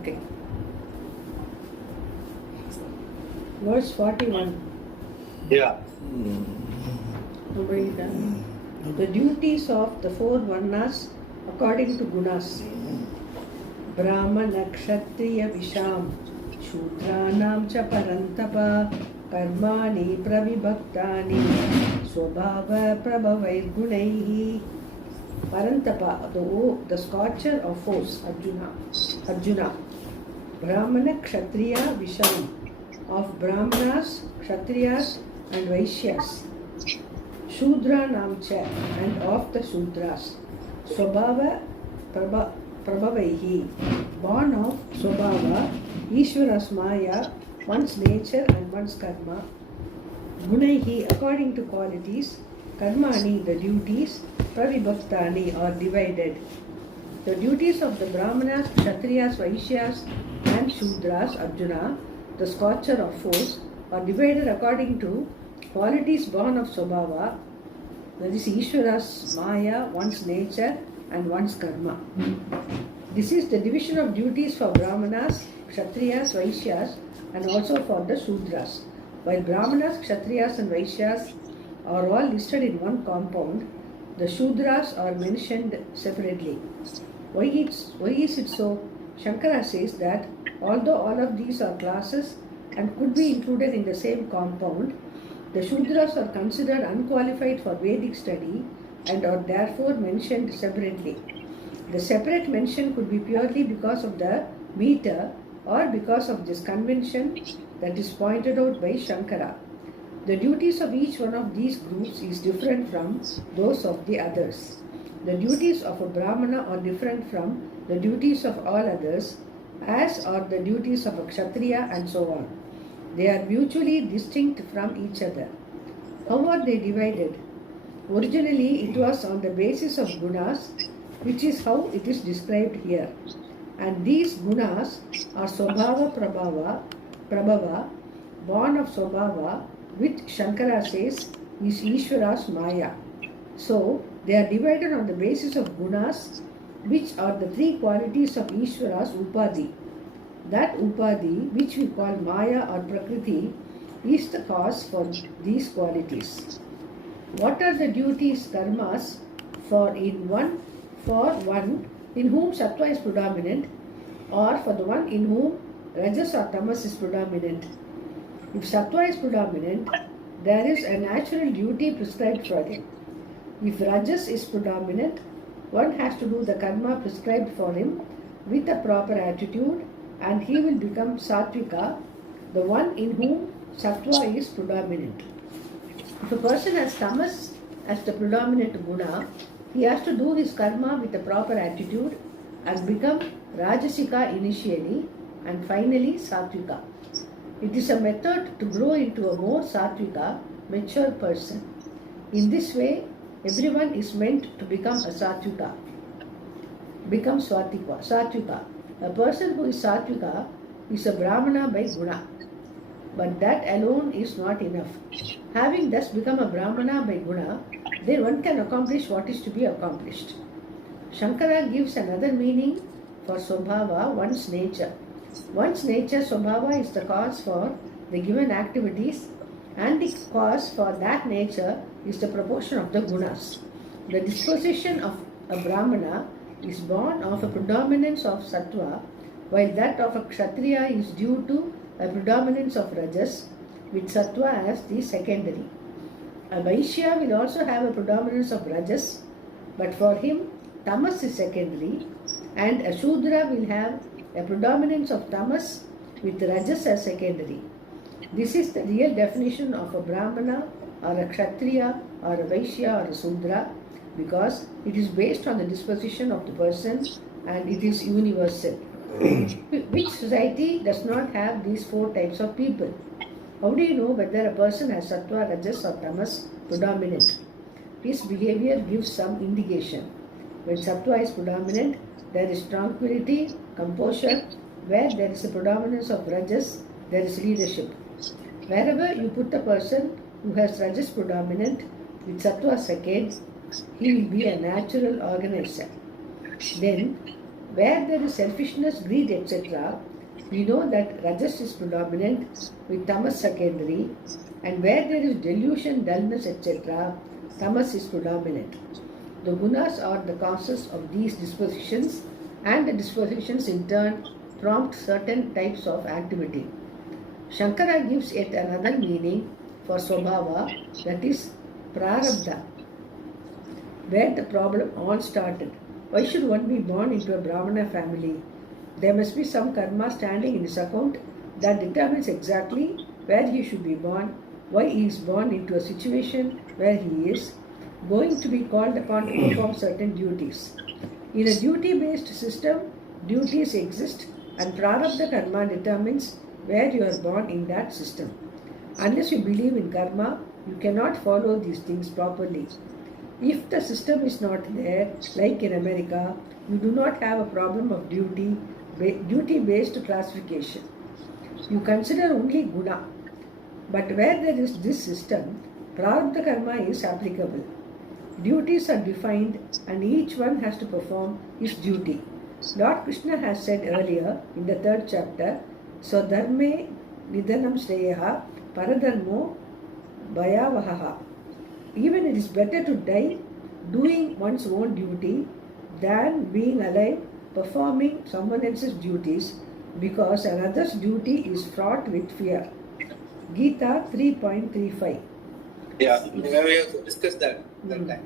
Okay. Verse 41. Yeah. The duties of the four varnas according to gunas. Brahmana, Kshatriya, Visham, Shudranam cha parantapa, Karmani pravibhaktani, Swabhava prabhavair gunaihi. Parantapa, the scorcher of foes, Arjuna. Brahmana, Kshatriya, Visham, of Brahmanas, Kshatriyas and Vaishyas. Shudra Namcha, and of the Shudras. Swabhava Prabhavaihi, born of Swabhava, Ishvara's Maya, one's nature and one's karma. Gunaihi, according to qualities. Karmani, the duties. Pravibhaktani, are divided. The duties of the Brahmanas, Kshatriyas, Vaishyas and Shudras, Arjuna, the scorcher of foes, are divided according to qualities born of Swabhava, that is Ishvara's Maya, one's nature and one's karma. This is the division of duties for Brahmanas, Kshatriyas, Vaishyas and also for the Shudras. While Brahmanas, Kshatriyas and Vaishyas are all listed in one compound, the Shudras are mentioned separately. Why is it so? Shankara says that although all of these are classes and could be included in the same compound, the Shudras are considered unqualified for Vedic study and are therefore mentioned separately. The separate mention could be purely because of the meter or because of this convention that is pointed out by Shankara. The duties of each one of these groups is different from those of the others. The duties of a Brahmana are different from the duties of all others, as are the duties of a Kshatriya and so on. They are mutually distinct from each other. How are they divided? Originally, it was on the basis of gunas, which is how it is described here. And these gunas are Swabhava Prabhava, born of Swabhava, which Shankara says is Ishvara's Maya. So, they are divided on the basis of gunas, which are the three qualities of Ishvara's Upadhi. That Upadhi, which we call Maya or Prakriti, is the cause for these qualities. What are the duties, karmas, for one in whom Sattva is predominant, or for the one in whom Rajas or Tamas is predominant? If Sattva is predominant, there is a natural duty prescribed for him. If Rajas is predominant, one has to do the karma prescribed for him with a proper attitude, and he will become Sattvika, the one in whom Sattva is predominant. If a person has Tamas as the predominant guna, he has to do his karma with a proper attitude and become Rajasika initially and finally Sattvika. It is a method to grow into a more Sattvika, mature person. In this way, everyone is meant to become a Sattvika, become Sattvika. A person who is Sattvika is a Brahmana by guna. But that alone is not enough. Having thus become a Brahmana by guna, then one can accomplish what is to be accomplished. Shankara gives another meaning for Swabhava, one's nature. One's nature, Swabhava, is the cause for the given activities, and the cause for that nature is the proportion of the gunas. The disposition of a Brahmana is born of a predominance of Sattva, while that of a Kshatriya is due to a predominance of Rajas, with Sattva as the secondary. A Vaishya will also have a predominance of Rajas, but for him Tamas is secondary, and a Shudra will have a predominance of Tamas with Rajas as secondary. This is the real definition of a Brahmana or a Kshatriya or a Vaishya or a Shudra, because it is based on the disposition of the person and it is universal. Which society does not have these four types of people? How do you know whether a person has Sattva, Rajas or Tamas predominant? His behavior gives some indication. When Sattva is predominant, there is tranquility, composure. Where there is a predominance of Rajas, there is leadership. Wherever you put a person who has Rajas predominant with Sattva second, he will be a natural organizer. Then, Where there is selfishness, greed, etc., we know that Rajas is predominant with Tamas secondary, and where there is delusion, dullness, etc., Tamas is predominant. The gunas are the causes of these dispositions, and the dispositions in turn prompt certain types of activity. Shankara gives yet another meaning for Swabhava, that is Prarabdha, where the problem all started. Why should one be born into a Brahmana family? There must be some karma standing in his account that determines exactly where he should be born, why he is born into a situation where he is going to be called upon to perform certain duties. In a duty-based system, duties exist and Prarabdha karma determines where you are born in that system. Unless you believe in karma, you cannot follow these things properly. If the system is not there, like in America, you do not have a problem of duty-based classification. You consider only guna. But where there is this system, prarabdha karma is applicable. Duties are defined and each one has to perform his duty. Lord Krishna has said earlier in the 3rd chapter, Swadharme nidhanam shreyaha paradharmo bhayavahaha. Even it is better to die doing one's own duty than being alive performing someone else's duties, because another's duty is fraught with fear. Gita 3.35. Yeah, we have discussed that time.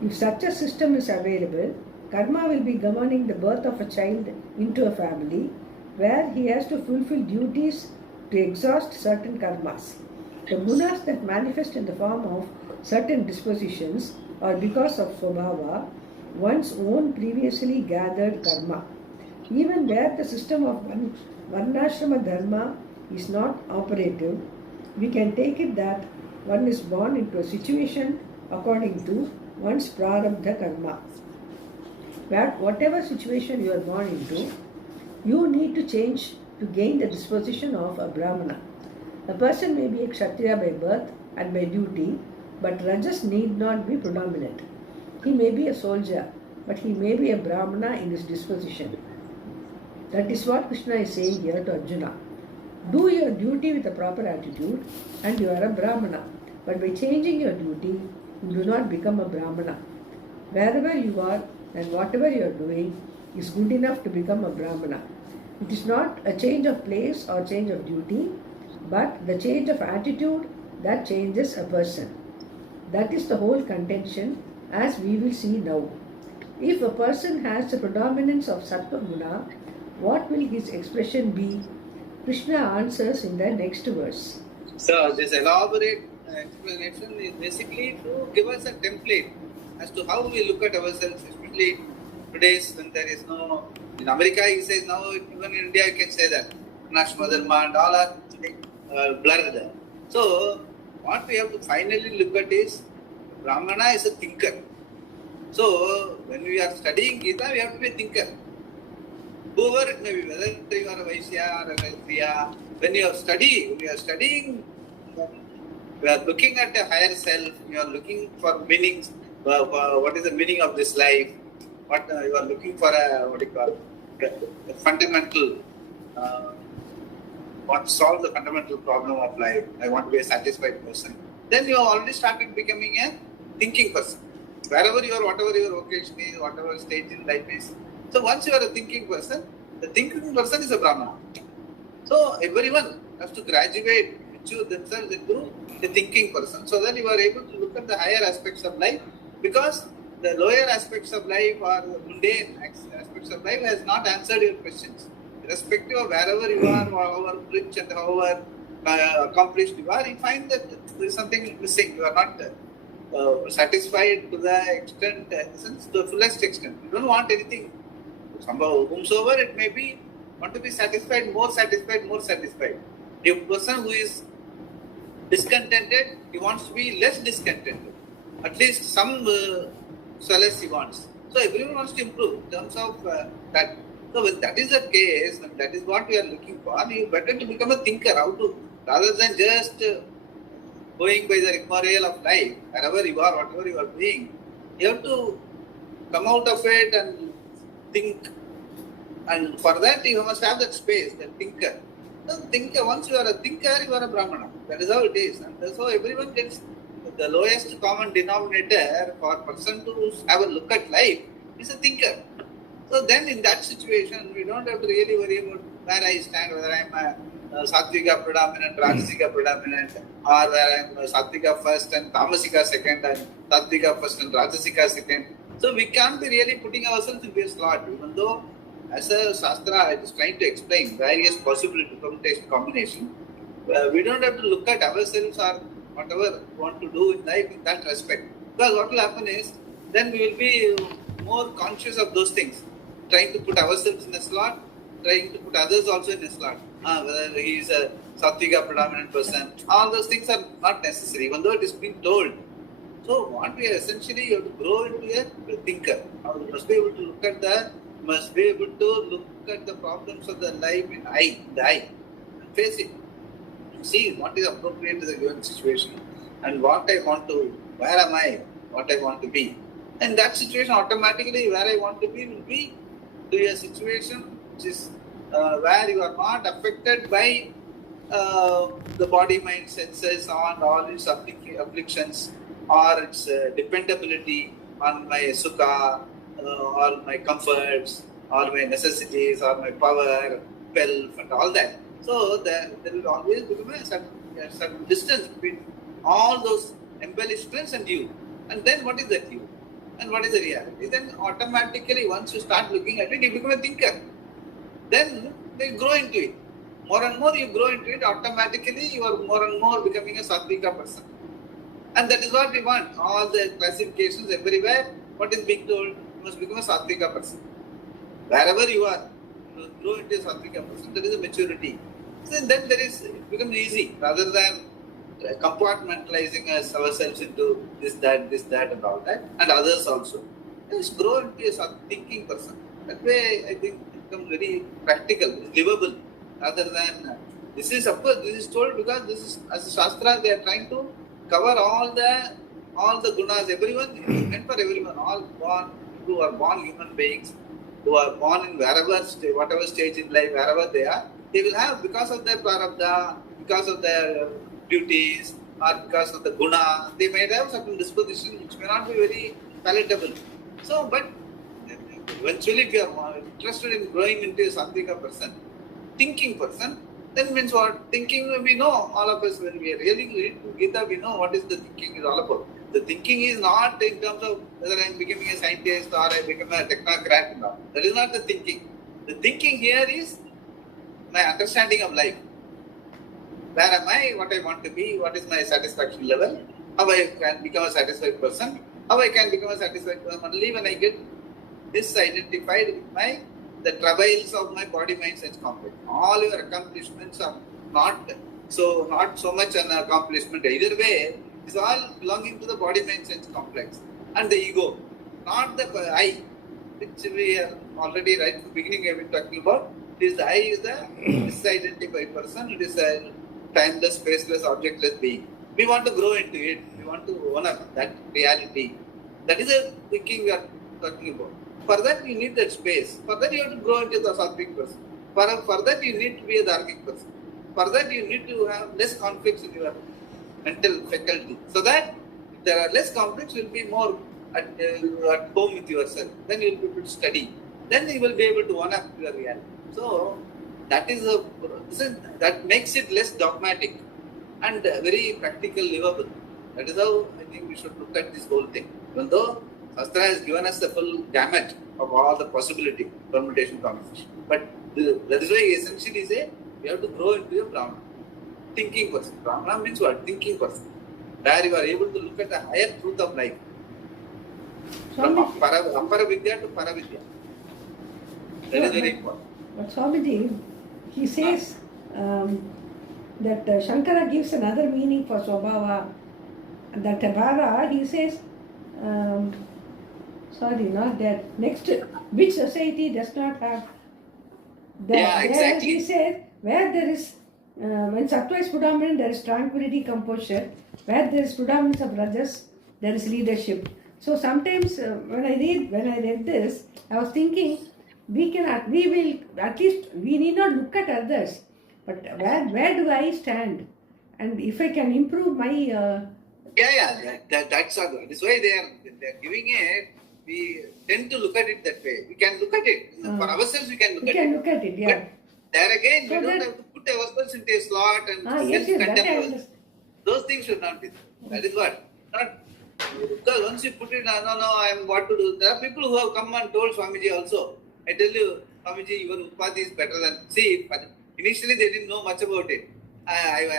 If such a system is available, karma will be governing the birth of a child into a family where he has to fulfill duties to exhaust certain karmas. The gunas that manifest in the form of certain dispositions are because of Swabhava, one's own previously gathered karma. Even where the system of Varnashrama Dharma is not operative, we can take it that one is born into a situation according to one's prarabdha karma. But whatever situation you are born into, you need to change to gain the disposition of a Brahmana. A person may be a Kshatriya by birth and by duty, but Rajas need not be predominant. He may be a soldier, but he may be a Brahmana in his disposition. That is what Krishna is saying here to Arjuna. Do your duty with a proper attitude and you are a Brahmana. But by changing your duty, you do not become a Brahmana. Wherever you are and whatever you are doing is good enough to become a Brahmana. It is not a change of place or change of duty, but the change of attitude that changes a person. That is the whole contention, as we will see now. If a person has the predominance of Sattva Guna, what will his expression be? Krishna answers in the next verse. So this elaborate explanation is basically to give us a template as to how we look at ourselves, especially today's when there is no... In America he says now, even in India you can say that Varnashrama Dharma and all are blurred. So what we have to finally look at is Brahmana is a thinker. So when we are studying Gita, we have to be a thinker. Whoever it may be, whether you are a Vaishya or a Kshatriya, when you are studying, we are looking at a higher self, you are looking for meanings, what is the meaning of this life, what you are looking for a fundamental, what solves the fundamental problem of life. I want to be a satisfied person. Then you have already started becoming a thinking person. Wherever you are, whatever your vocation is, whatever stage in life is. So once you are a thinking person, the thinking person is a Brahmana. So everyone has to graduate, mature themselves into a thinking person. So then you are able to look at the higher aspects of life, because the lower aspects of life or the mundane aspects of life has not answered your questions. Irrespective of wherever you are, however rich and however accomplished you are, you find that there is something missing. You are not satisfied to the extent, in the sense, to the fullest extent. You don't want anything. Whomsoever it may be, want to be satisfied, more satisfied, more satisfied. A person who is discontented, he wants to be less discontented. At least some solace he wants. So everyone wants to improve in terms of that. So when that is the case, and that is what we are looking for, you better to become a thinker, how to, rather than just going by the rigmarole of life, wherever you are, whatever you are doing, you have to come out of it and think And for that, you must have that space, the thinker. The thinker, once you are a thinker, you are a Brahmana. That is how it is. And so everyone gets the lowest common denominator for a person to have a look at life is a thinker. So then in that situation, we don't have to really worry about where I stand, whether I am a Sattvika predominant, Rajasika predominant, or where I am Sattvika first and Tamasika second, and Sattvika first and Rajasika second. So we can't be really putting ourselves in this slot, even though as a Shastra, it is trying to explain various possibility permutation combination. We don't have to look at ourselves or whatever we want to do in life in that respect. Because what will happen is, then we will be more conscious of those things, trying to put ourselves in a slot, trying to put others also in a slot. Whether he is a Sattvika predominant person, all those things are not necessary, even though it is being told. So what we are essentially, you have to grow into a thinker. You must be able to look at the problems of the life in the eye, and face it. See what is appropriate to the given situation and what I want to, where am I, what I want to be. And that situation automatically where I want to be will be to a situation which is where you are not affected by the body, mind, senses on all its afflictions or its dependability on my sukha or my comforts or my necessities or my power, wealth and all that. So there will always become a certain distance between all those embellishments and you. And then what is that you? And what is the reality? Then automatically once you start looking at it, you become a thinker. Then they grow into it. More and more you grow into it, automatically you are more and more becoming a Sattvika person. And that is what we want. All the classifications everywhere, what is being told? You must become a Sattvika person. Wherever you are, you grow into a Sattvika person. That is a maturity. So then it becomes easy rather than compartmentalizing ourselves into this, that and all that, and others also. Just grow into a thinking person. That way I think it becomes very practical, livable, rather than this is told because this is, as a Shastra, they are trying to cover all the gunas, everyone, meant for everyone, who are born human beings, who are born in whatever stage in life, wherever they are, they will have, because of their prarabdha, because of their duties, or because of the guna, they might have certain disposition which may not be very palatable. So, but eventually if you are interested in growing into a Sattvika person, thinking person, then means what? Thinking, we know, all of us, when we are really reading Gita, we know what is the thinking is all about. The thinking is not in terms of whether I am becoming a scientist or I become a technocrat. No. That is not the thinking. The thinking here is my understanding of life. Where am I? What I want to be? What is my satisfaction level? How I can become a satisfied person? How I can become a satisfied person only when I get disidentified with the travails of my body, mind, sense complex. All your accomplishments are not so much an accomplishment either way. It's all belonging to the body, mind, sense complex and the ego, not the I, which we are already right from the beginning have been talking about. The I is the disidentified person. It is a timeless, spaceless, objectless being. We want to grow into it. We want to own up that reality. That is the thinking we are talking about. For that, you need that space. For that, you have to grow into the Sattvic person. For that, you need to be a Dharmic person. For that, you need to have less conflicts in your mental faculty. So that if there are less conflicts, you will be more at home with yourself. Then you will be able to study. Then you will be able to own up your reality. So that makes it less dogmatic and very practical, livable. That is how I think we should look at this whole thing. Even though Shastra has given us the full gamut of all the possibility, permutation, combination. But that is why essentially say we have to grow into a Brahmana. Thinking person. Brahmana means what? Thinking person. Where you are able to look at the higher truth of life. From Apara Vidya to Paravidya. That is very important. But Swamiji, he says that Shankara gives another meaning for Swabhava. That Vara, he says, not that. Next, which society does not have that? Yeah, exactly. He says, where there is, when Sattva is predominant, there is tranquility, composure. Where there is predominance of Rajas, there is leadership. So sometimes when I read this, I was thinking, we will, at least we need not look at others, but where do I stand? And if I can improve my... That's all. That's why they are giving it. We tend to look at it that way. We can look at it. For ourselves, we can look at it. Yeah. But there again, So we don't that- have to put ourselves into a slot and yes, that I self-condemn. understand. Those things should not be there. That is what. Not, because once you put it, no, I am what to do. There are people who have come and told Swamiji also. I tell you, Swamiji, your Upadhi is better than... See, initially they didn't know much about it. I'm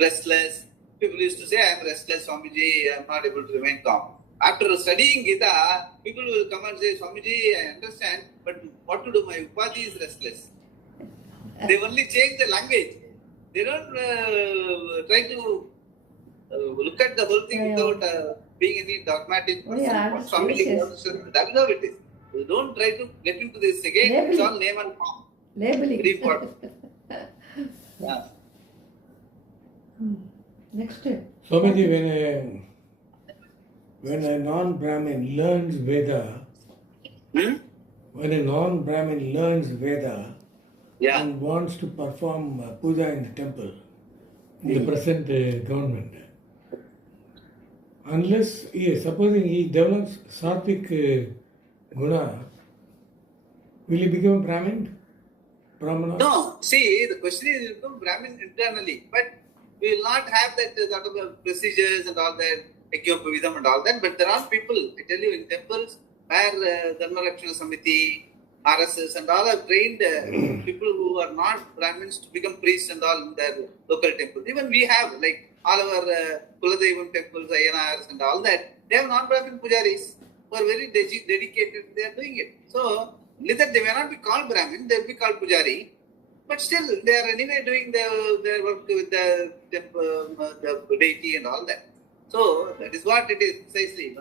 restless. People used to say, I am restless, Swamiji, I am not able to remain calm. After studying Gita, people will come and say, Swamiji, I understand, but what to do? My Upadhi is restless. They only change the language. They don't try to look at the whole thing without being any dogmatic person. What Swamiji wants to say, that's how it is. You don't try to get into this again. Labeling. It's all name and form. Labeling. Very important. Yeah. Next. Swamiji, when a non-Brahmin learns Veda, when a non-Brahmin learns Veda and wants to perform puja in the temple, in the present government, unless, supposing he develops sattvic guna, will he become a Brahmin? Brahmana? No, see, the question is, you become Brahmin internally, but we will not have that sort of procedures and all that, Ekyopavidam and all that, but there are people, I tell you, in temples where Dharma Rakshana Samiti, RSS and all have trained people who are not Brahmins to become priests and all in their local temples. Even we have, like all our Kuladevam temples, Ayanars and all that, they have non-Brahmin pujaris who are very dedicated, they are doing it. So, only that they may not be called Brahmin, they will be called pujari, but still they are anyway doing their work with the deity and all that. So, that is what it is precisely.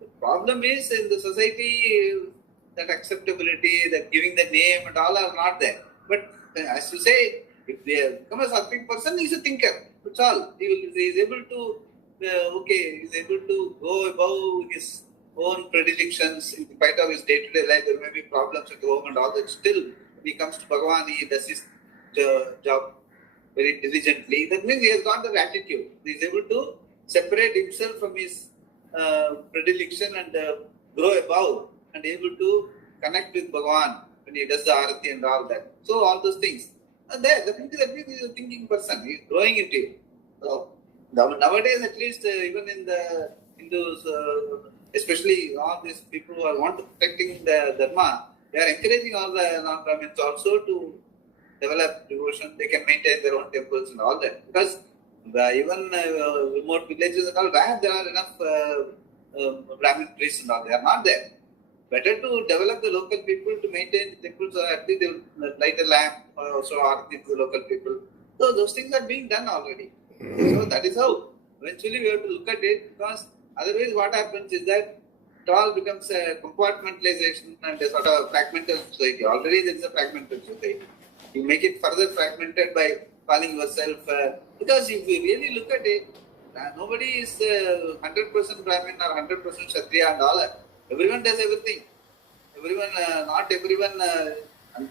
The problem is in the society, that acceptability, that giving the name and all are not there. But as you say, if they become a sattvic person, he is a thinker. That's all. He is able to, he is able to go above his own predilections in spite of his day-to-day life. There may be problems at home and all that. Still, when he comes to Bhagavan, he does his job very diligently. That means he has got that attitude. He is able to separate himself from his predilection and grow above and able to connect with Bhagavan when he does the arati and all that. So all those things are there. That means he is a thinking person. He is growing into it. So nowadays, at least even in the Hindus, especially all these people who are want to protecting the Dharma, they are encouraging all the non-Brahmins also to develop devotion. They can maintain their own temples and all that. Because even remote villages and all, where there are enough Brahmin priests and all, they are not there. Better to develop the local people to maintain the temples, or at least they will light a lamp or also arati to the local people. So those things are being done already. So that is how eventually we have to look at it, because otherwise what happens is that it all becomes a compartmentalization and a sort of fragmented society. Already there is a fragmented society. You make it further fragmented by calling yourself, because if we really look at it, nobody is 100% Brahmin or 100% Kshatriya and all that. Everyone does everything. Everyone, not everyone,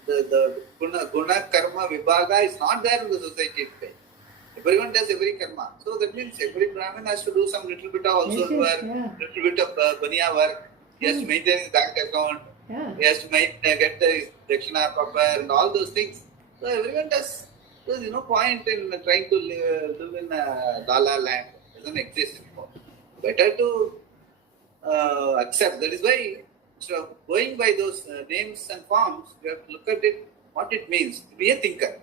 the guna, karma, vibhaga is not there in the society today. Everyone does every karma. So that means every Brahmin has to do some little bit of household work, little bit of baniya work. He has to maintain his bank account. He has to get the dakshina proper and all those things. So everyone does. So there is no point in trying to live in a lala land. It doesn't exist anymore. Better to accept. That is why, so going by those names and forms, we have to look at it, what it means to be a thinker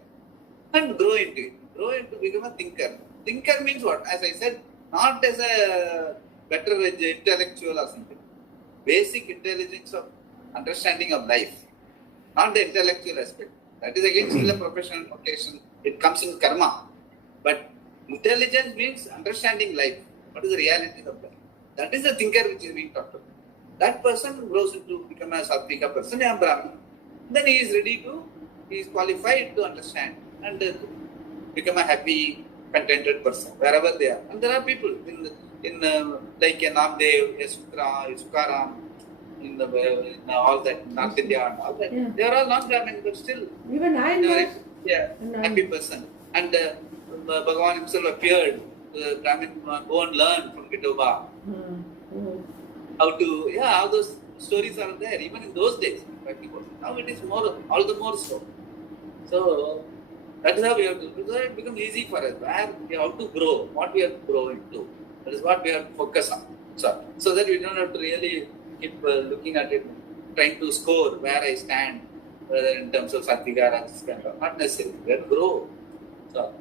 and grow into it. Grow into become a thinker. Thinker means what? As I said, not as a better intellectual or something. Basic intelligence of understanding of life, not the intellectual aspect. That is again still a professional vocation. It comes in karma. But intelligence means understanding life. What is the reality of life? That is the thinker which is being talked about. That person grows into become a sattvika person, a Brahmin. Then he is ready to, he is qualified to understand and become a happy, contented person wherever they are. And there are people in like a Namdev, a Sukaram, in all that North India and all that. Yeah. They are all non-Brahmin, but still Even I they are know. happy person. And Bhagavan himself appeared to the Brahmin, go and learn from Vitoba. How those stories are there, even in those days. Now it is more, all the more so. So that is how we have to, because it becomes easy for us. Where we have to grow, what we have to grow into. That is what we have to focus on. So that we don't have to really keep looking at it, trying to score where I stand, whether in terms of Sattviga, Rajasiga, not necessarily. We have to grow. So,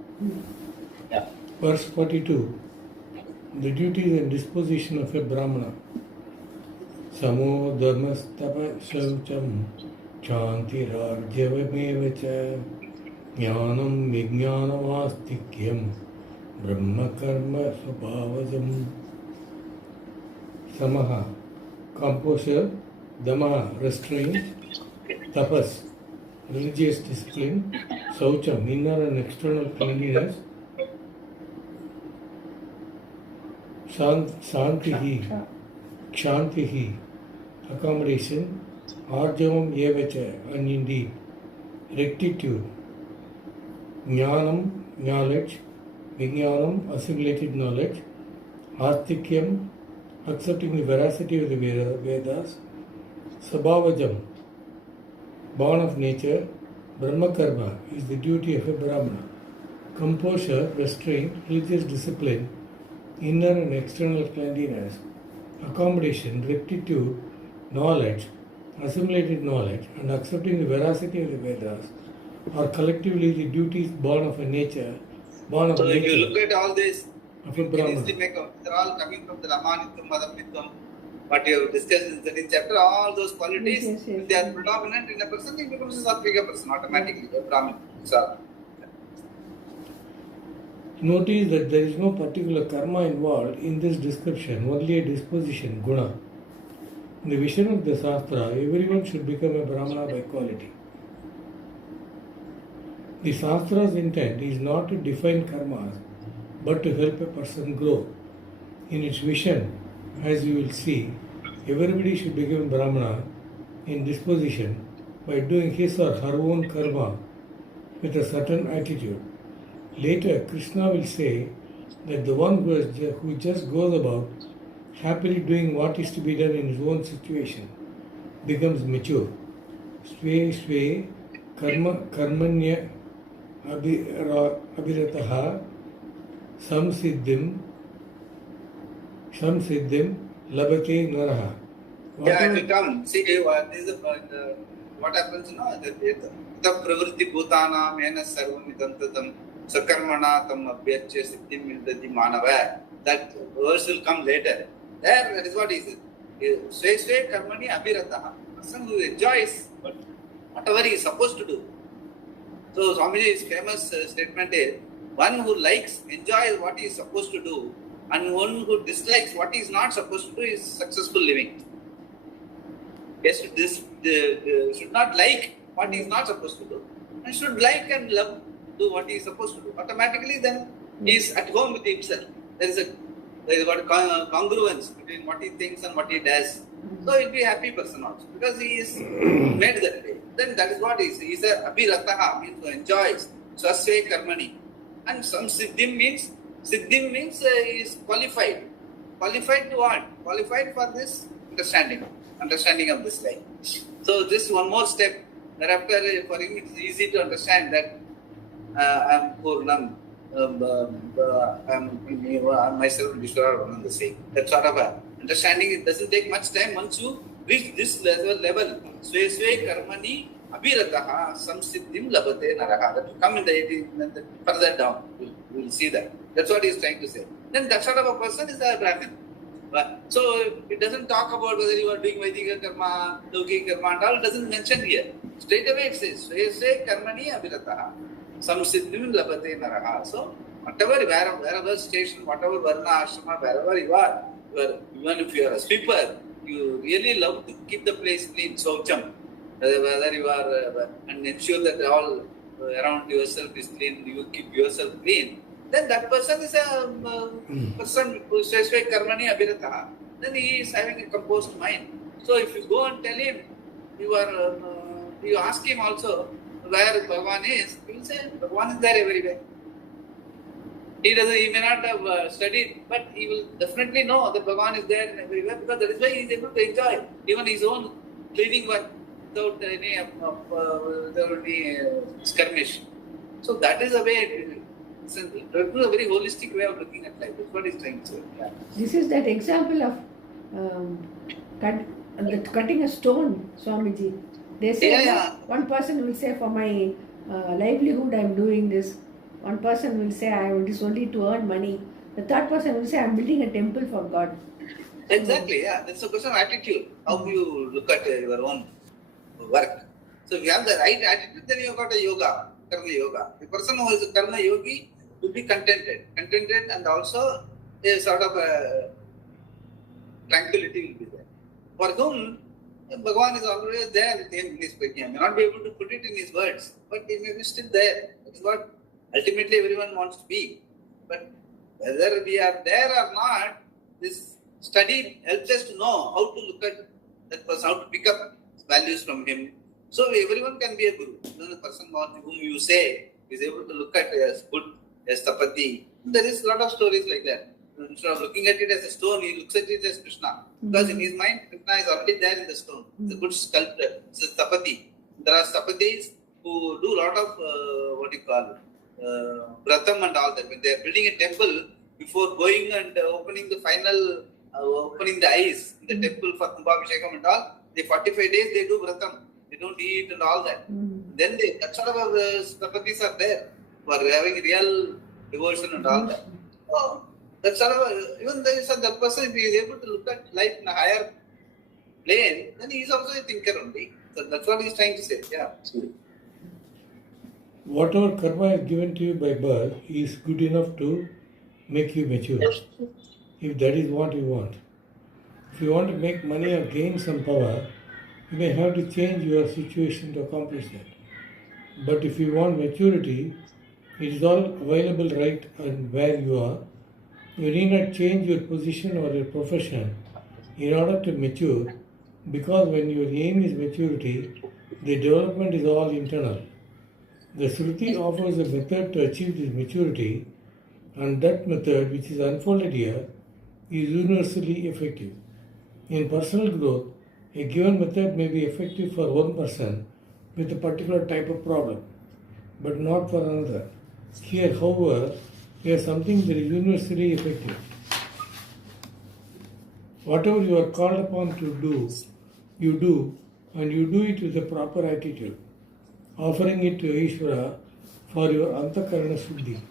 yeah. Verse 42. The duties and disposition of a Brahmana. Samo dharmastapa shaucham chantirarjavameva cha jnanam vijnanavastikyam brahma karma svabhavajam. Samaha, composure. Dama, restraint. Tapas, religious discipline. Saucham, inner and external cleanliness. Shantihi, Kshantihi, accommodation. Arjavam yevacha, and indeed. Rectitude. Jnanam, knowledge. Vijnanam, assimilated knowledge. Astikyam, accepting the veracity of the Vedas. Sabhavajam, born of nature. Brahma karma is the duty of a Brahmana. Composure, restraint, religious discipline, inner and external cleanliness, accommodation, rectitude, knowledge, assimilated knowledge, and accepting the veracity of the Vedas are collectively the duties born of a nature. So if you look at all this, you can easily make out, they're all coming from the Ramanitvam, Madhamitvam, what you have discussed in the 13th chapter, all those qualities, if they are predominant in a person, he becomes a Sattviga person automatically, a Brahmin. So, notice that there is no particular karma involved in this description, only a disposition, guna. In the vision of the Shastra, everyone should become a Brahmana by quality. The Shastra's intent is not to define karmas, but to help a person grow. In its vision, as you will see, everybody should become Brahmana in disposition by doing his or her own karma with a certain attitude. Later, Krishna will say that the one who just goes about happily doing what is to be done in his own situation becomes mature. Sve sve karmanya abhirataha samsiddhim labate naraha. Yeah, it will come. See, what happens now? The pravritti bhutana mena sarvam idantatam sakarmana tam abhyachya siddhim vindati manava. That verse will come later. There, that is what he says. Sve sve karmani abhirataha. Person who enjoys whatever he is supposed to do. So Swamiji's famous statement is, one who likes, enjoys what he is supposed to do, and one who dislikes what he is not supposed to do is successful living. Yes, should not like what he is not supposed to do, and should like and love do what he is supposed to do. Automatically, then he is at home with himself. There is what congruence between what he thinks and what he does. So he will be a happy person also, because he is made that way. Then that is what he is. He is a abhirataha, means who enjoys. Swasve karmani. And some siddhim means he is qualified. Qualified to what? Qualified for this understanding of this life. So this one more step. Thereafter, for him it is easy to understand that I am Purnam, I am myself and Vishnu are one and the same. That sort of a understanding. It doesn't take much time once you reach this level. Sve sve karmani abhirataha samsiddhim labate naraha. That will come in the 18th, further down. We will see that. That's what he is trying to say. Then that sort of a person is a Brahmin. So it doesn't talk about whether you are doing Vaidika karma, Laukika karma and all. It doesn't mention here. Straight away it says, Sve sve karmani abhirataha samsiddhim labate naraha. So whatever, wherever station, whatever varna, ashrama, wherever you are, even if you are a sweeper, you really love to keep the place clean, saucham. Whether you are, and ensure that all around yourself is clean, you keep yourself clean, then that person is a person who says, Karmani abhirataha. Then he is having a composed mind. So if you go and tell him, you ask him also where Bhagavan is, he will say Bhagavan is there everywhere. He may not have studied, but he will definitely know that Bhagavan is there everywhere, because that is why he is able to enjoy even his own living work without any skirmish. So that is a way. It's a very holistic way of looking at life. That's what he's trying to say. Yeah. This is that example of cutting a stone, Swamiji. They say one person will say, for my livelihood I am doing this. One person will say, it is only to earn money. The third person will say, I am building a temple for God. Exactly, yeah. That's a question of attitude. How you look at your own work. So if you have the right attitude, then you have got a yoga, karma yoga. The person who is a karma yogi will be contented and also a sort of tranquility will be there. For whom Bhagavan is always there with him in his prajna. May not be able to put it in his words, but he may be still there. That's what ultimately everyone wants to be. But whether we are there or not, this study helps us to know how to look at that person, how to pick up values from him. So everyone can be a guru. The person whom you say is able to look at as good, as tapati. There is a lot of stories like that. Instead of looking at it as a stone, he looks at it as Krishna. Because in his mind, Krishna is already there in the stone. It's a good sculptor. It's a tapati. There are tapatis who do a lot of vratam and all that. When they are building a temple, before going and opening the final, opening the eyes in the temple for Kumbhabhishekam and all, the 45 days they do vratam. They don't eat and all that. Then that sort of tapatis are there for having real devotion and all that. So, that sort of, even that person, if he is able to look at life in a higher plane, then he is also a thinker only. So that's what he is trying to say. Yeah. Whatever karma is given to you by birth is good enough to make you mature. If that is what you want. If you want to make money or gain some power, you may have to change your situation to accomplish that. But if you want maturity, it is all available right and where you are. You need not change your position or your profession in order to mature, because when your aim is maturity, the development is all internal. The Shruti offers a method to achieve this maturity, and that method, which is unfolded here, is universally effective. In personal growth, a given method may be effective for one person with a particular type of problem, but not for another. Here, however, we have something that is universally effective. Whatever you are called upon to do, you do, and you do it with a proper attitude, offering it to Ishvara for your Antakarana Shuddhi.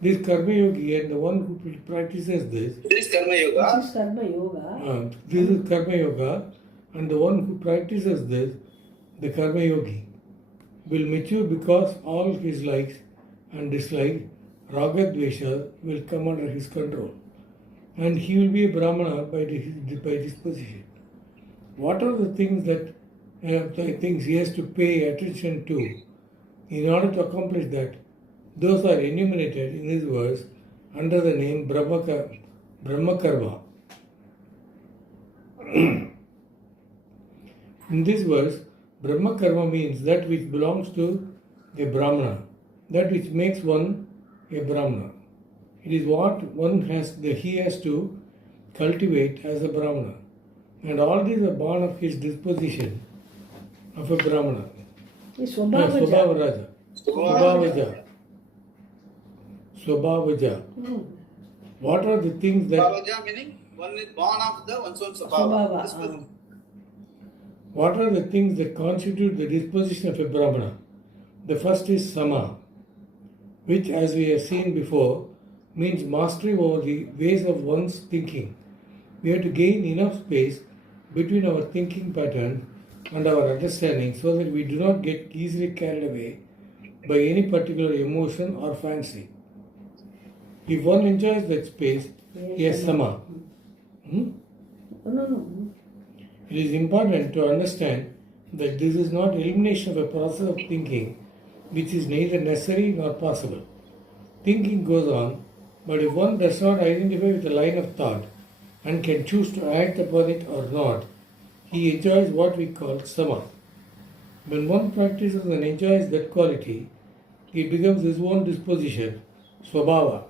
This Karma Yogi and the one who practices this. This is Karma Yoga. This is Karma Yoga. This is Karma Yoga, and the one who practices this, the Karma Yogi, will mature because all his likes and dislikes, Raga Dvesha, will come under his control. And he will be a Brahmana by disposition. What are the things that he has to pay attention to in order to accomplish that? Those are enumerated in this verse under the name Brahma Karma. In this verse, Brahma Karma means that which belongs to a Brahmana, that which makes one a Brahmana. It is what he has to cultivate as a Brahmana. And all these are born of his disposition of a Brahmana. Swabhavaja. Swabhavaja. What are the things that... Swabhavaja meaning one is born of the one's own Swabhava. What are the things that constitute the disposition of a Brahmana? The first is Sama, which, as we have seen before, means mastery over the ways of one's thinking. We have to gain enough space between our thinking pattern and our understanding so that we do not get easily carried away by any particular emotion or fancy. If one enjoys that space, he has Sama. It is important to understand that this is not elimination of a process of thinking which is neither necessary nor possible. Thinking goes on, but if one does not identify with a line of thought and can choose to act upon it or not, he enjoys what we call sama. When one practices and enjoys that quality, it becomes his own disposition, swabhava.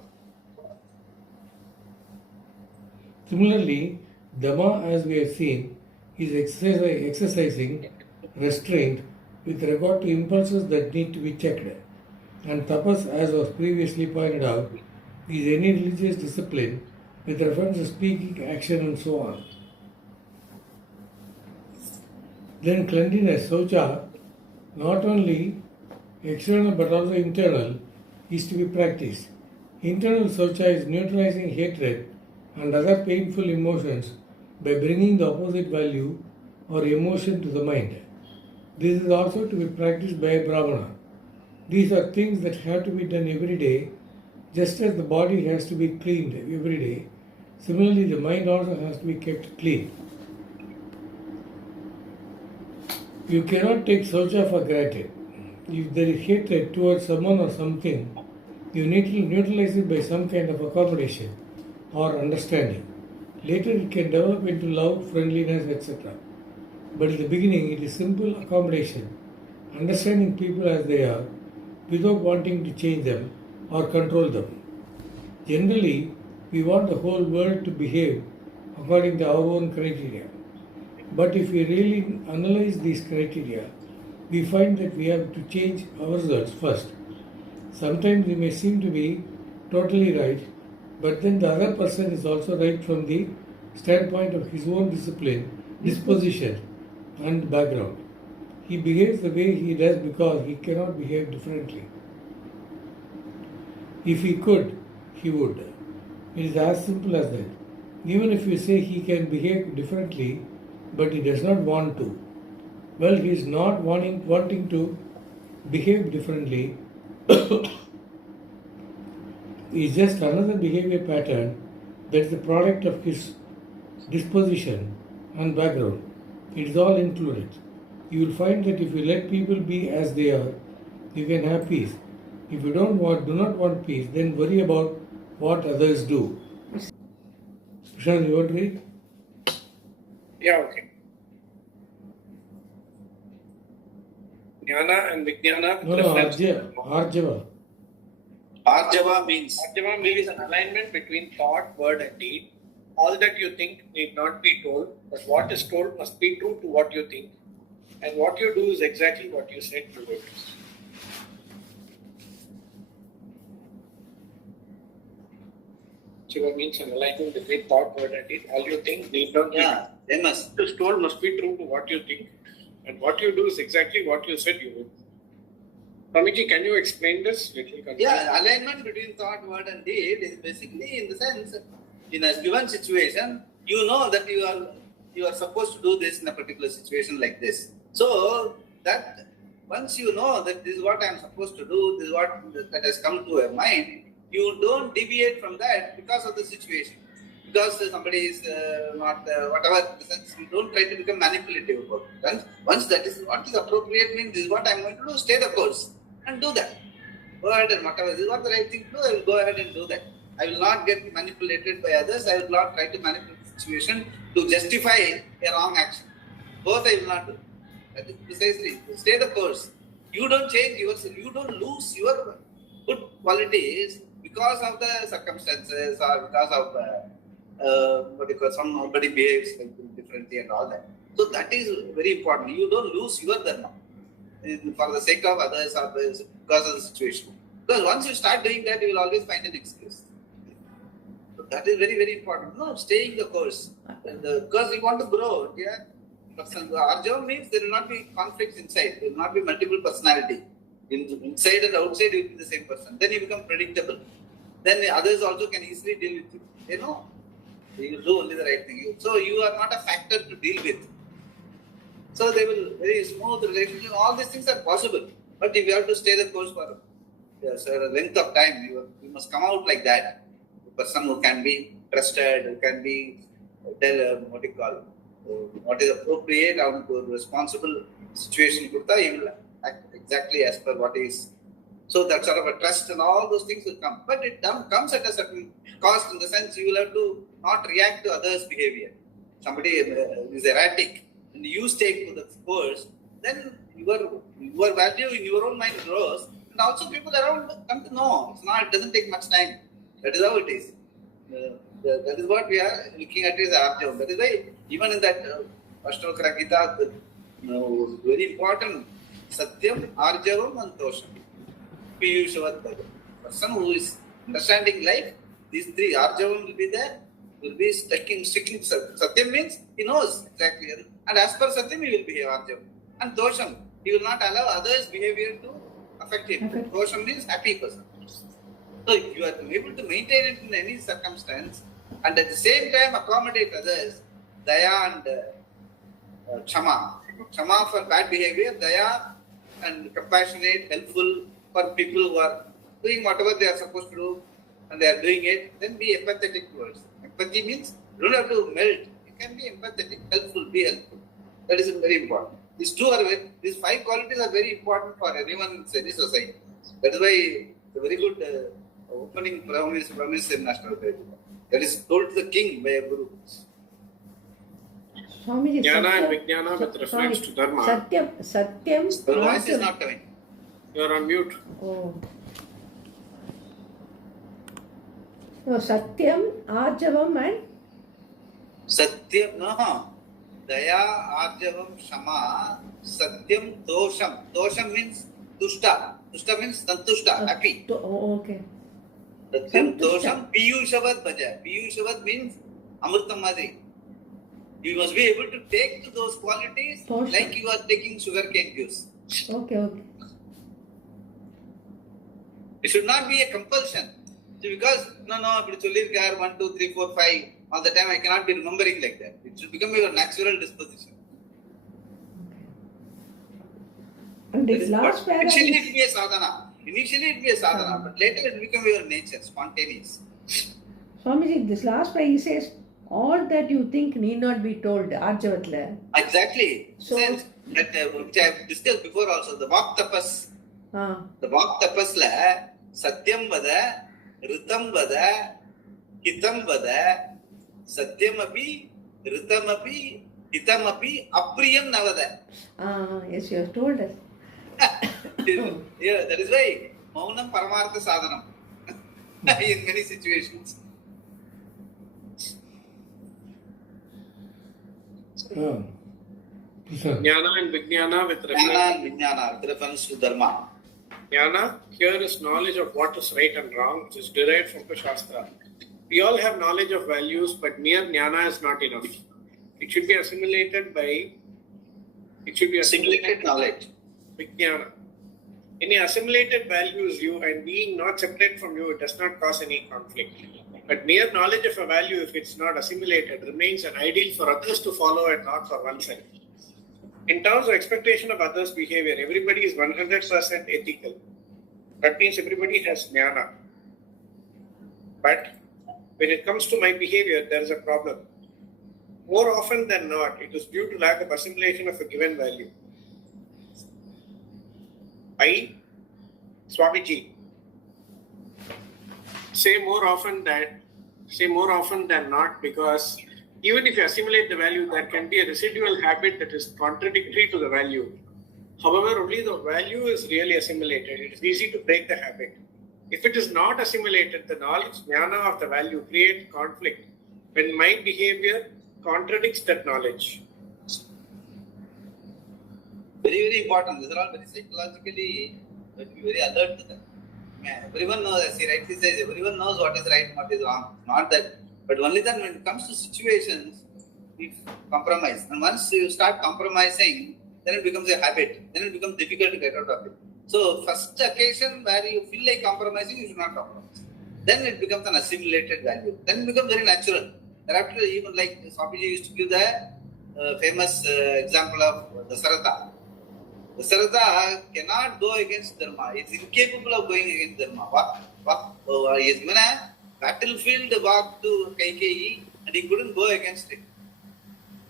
Similarly, Dhamma, as we have seen, is exercising restraint with regard to impulses that need to be checked. And tapas, as was previously pointed out, is any religious discipline with reference to speaking, action, and so on. Then cleanliness, socha, not only external but also internal, is to be practiced. Internal socha is neutralizing hatred and other painful emotions by bringing the opposite value or emotion to the mind. This is also to be practiced by a Brahmana. These are things that have to be done every day, just as the body has to be cleaned every day. Similarly, the mind also has to be kept clean. You cannot take socha for granted. If there is hatred towards someone or something, you need to neutralize it by some kind of accommodation or understanding. Later it can develop into love, friendliness, etc. But in the beginning it is simple accommodation, understanding people as they are without wanting to change them or control them. Generally, we want the whole world to behave according to our own criteria. But if we really analyze these criteria, we find that we have to change ourselves first. Sometimes we may seem to be totally right, but then the other person is also right from the standpoint of his own discipline, disposition, and background. He behaves the way he does because he cannot behave differently. If he could, he would. It is as simple as that. Even if you say he can behave differently, but he does not want to, well, he is not wanting to behave differently. Is just another behavior pattern that is the product of his disposition and background. It is all included. You will find that if you let people be as they are, you can have peace. If you do not want peace, then worry about what others do. Prashant, you want to read? Yeah, okay. Jnana and Vijnana. No, Arjava. Arjava means Arjava means an alignment between thought, word, and deed. All that you think need not be told, but what is told must be true to what you think. And what you do is exactly what you said you would. Arjava means an alignment between thought, word, and deed. All you think need not be. yeah, they must. What is told must be true to what you think. And what you do is exactly what you said you would. Swamiji, can you explain this? Yeah, alignment between thought, word, and deed is basically in the sense, in a given situation, you know that you are supposed to do this in a particular situation like this. So that once you know that this is what I am supposed to do, this is what that has come to your mind, you don't deviate from that because of the situation. Because somebody is not whatever, you don't try to become manipulative about it. Once that is what is appropriate means this is what I am going to do, stay the course and do that. Go ahead and whatever this is what the right thing to do, I will go ahead and do that. I will not get manipulated by others. I will not try to manipulate the situation to justify a wrong action. Both I will not do. That is precisely stay the course. You don't change yourself. You don't lose your good qualities because of the circumstances or because of somebody behaves differently and all that. So that is very important. You don't lose your dharma for the sake of others or because of the situation. Because once you start doing that, you will always find an excuse. So that is very, very important. No, staying the course. Because you want to grow. Yeah. Arjava means there will not be conflicts inside. There will not be multiple personality. Inside and outside, you will be the same person. Then you become predictable. Then the others also can easily deal with you. You know, you do only the right thing. So you are not a factor to deal with. So they will very smooth relationship. All these things are possible. But if you have to stay the course for a length of time, you must come out like that. A person who can be trusted, who can be what is appropriate and responsible situation, he will act exactly as per what is. So that sort of a trust and all those things will come. But it comes at a certain cost in the sense you will have to not react to others' behavior. Somebody is erratic, and you stay to the course, then your value in your own mind grows, and also people around come to know. It doesn't take much time. That is how it is. That is what we are looking at is Arjavam. That is why even in that Bhagavad Gita, the very important Satyam, Arjavam and Dosham. Piyushavat Bhagavan. Person who is understanding life, these three Arjavam will be there, will be sticking. Satyam means he knows exactly. And as per Satyam, he will behave Arjavam. And Dosham, he will not allow others' behavior to affect him. Dosham means happy person. So if you are able to maintain it in any circumstance and at the same time accommodate others, Daya and Kshama. Kshama for bad behavior, Daya and compassionate, helpful for people who are doing whatever they are supposed to do and they are doing it, then be empathetic towards. Empathy means you don't have to melt. You can be empathetic, helpful, be helpful. That is very important. These 5 qualities are very important for anyone in any society. That is why the very good opening promise in National Grid. That is told to the king by a guru. Swamiji, Jnana and Vijnana with reference to Dharma. Satyam. The voice is not coming. You are on mute. Oh. No, Satyam, Arjavam and Satyam, no. Daya, Arjavam, Shama, Satyam, Dosham. Dosham means Tushta. Tushta means Santushta, happy. Okay. Satyam, Dosham, Piyushavat Bhaja. Piyushavat means Amritam Madri. You must be able to take to those qualities like you are taking sugarcane juice. Okay. It should not be a compulsion. Because, no, 1, 2, 3, 4, 5, all the time I cannot be remembering like that. It should become your natural disposition. And this last paragraph. Initially it will be a sadhana. But later it will become your nature, spontaneous. Swamiji, this last paragraph he says, all that you think need not be told. Arjavatla. Exactly. So, since that which I have discussed before also, the Bhak Tapas. The Bhak Tapas la Satyam Vada, Ritam Vada, Hitam Vada, Satyam Api, Ritam Api, Hitam Api, Apriyam Navada. Yes, you have told us. Yeah, that is why Maunam Paramartha Sadhanam in many situations. Jnana and Vijnana with reference to Dharma. Jnana here is knowledge of what is right and wrong, which is derived from the Shastra. We all have knowledge of values, but mere Jnana is not enough. It should be assimilated knowledge. Vijnana. Any assimilated value is you, and being not separate from you, it does not cause any conflict. But mere knowledge of a value, if it's not assimilated, remains an ideal for others to follow and not for oneself. In terms of expectation of others' behavior, everybody is 100% ethical. That means everybody has jnana. But when it comes to my behavior, there is a problem. More often than not, it is due to lack of assimilation of a given value. I, Swamiji, say more often than not, because even if you assimilate the value, there can be a residual habit that is contradictory to the value. However, only the value is really assimilated. It is easy to break the habit. If it is not assimilated, the knowledge, jnana of the value creates conflict when my behavior contradicts that knowledge. Very, very important. These are all very psychologically, very alert to them. Everyone knows, as he rightly says, everyone knows what is right and what is wrong. Not that. But only then when it comes to situations, we compromise. And once you start compromising, then it becomes a habit. Then it becomes difficult to get out of it. So, first occasion where you feel like compromising, you should not compromise. Then it becomes an assimilated value. Then it becomes very natural. Thereafter, even like Swamiji used to give the famous example of the Sarata. The Sarata cannot go against Dharma. It's incapable of going against Dharma. He has given a battlefield walk to Kaikeyi and he couldn't go against it.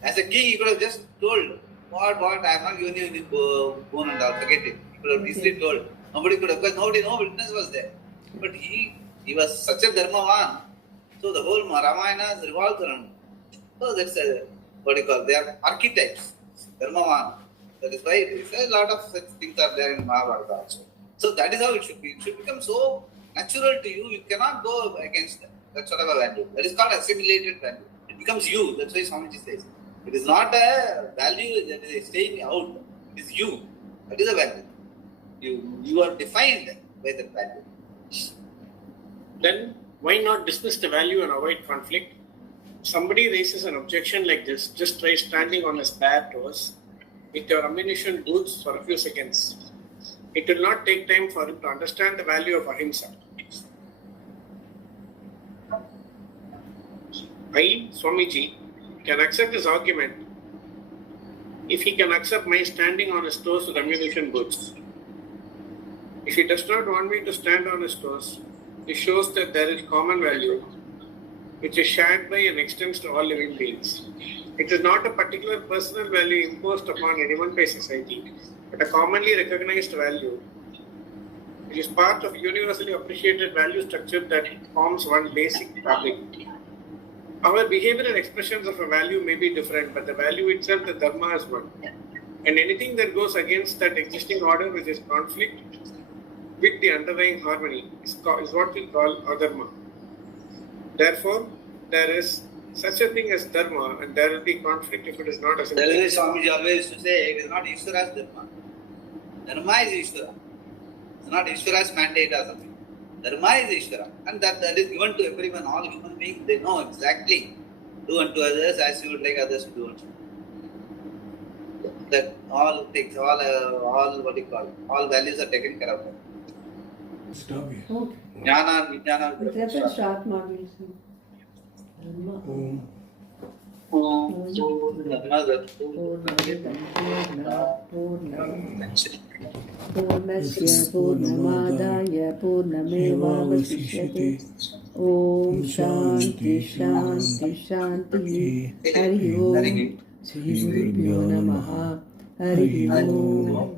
As a king, he could have just told, what, I have not given you any boon and all, forget it. He could have easily told. Nobody could have, because no witness was there. But he was such a Dharmavan. So the whole Ramayana is revolved around. So that's what you call, they are archetypes. Dharmavan. That is why a lot of such things are there in Mahabharata also. So that is how it should be. It should become so natural to you, you cannot go against that sort of a value. That is called assimilated value. It becomes you. That's why Swamiji says. It is not a value that is staying out. It is you. That is a value. You are defined by that value. Then why not dismiss the value and avoid conflict? Somebody raises an objection like this, just try standing on his bare toes with your ammunition boots for a few seconds. It will not take time for him to understand the value of ahimsa. I, Swamiji, can accept his argument if he can accept my standing on his toes with ammunition boots. If he does not want me to stand on his toes, it shows that there is common value which is shared by and extends to all living beings. It is not a particular personal value imposed upon anyone by society, but a commonly recognized value. It is part of universally appreciated value structure that forms one basic fabric. Our behavior and expressions of a value may be different, but the value itself, the dharma, is one. And anything that goes against that existing order, which is conflict with the underlying harmony, is what we call adharma. Therefore, there is such a thing as dharma, and there will be conflict if it is not assimilated. That is why Swamiji always used to say, it is not Ishvara's dharma. Dharma is Ishvara. It's not Ishvara's mandate or something. Dharma is Ishvara. And that is given to everyone, all human beings, they know exactly. Do unto others as you would like others to do unto you. That all things, all what do you call it? All values are taken care of. Stop here. Okay. Jnana, Vijnana, With reference to Atma, we'll see. Dharma. Om. पूर्णस्य पूर्णमादाय पूर्णमेवावशिष्यते ॐ शान्ति शान्ति शान्तिः हरि ओम् श्री गुरुभ्यो नमः हरि ओम्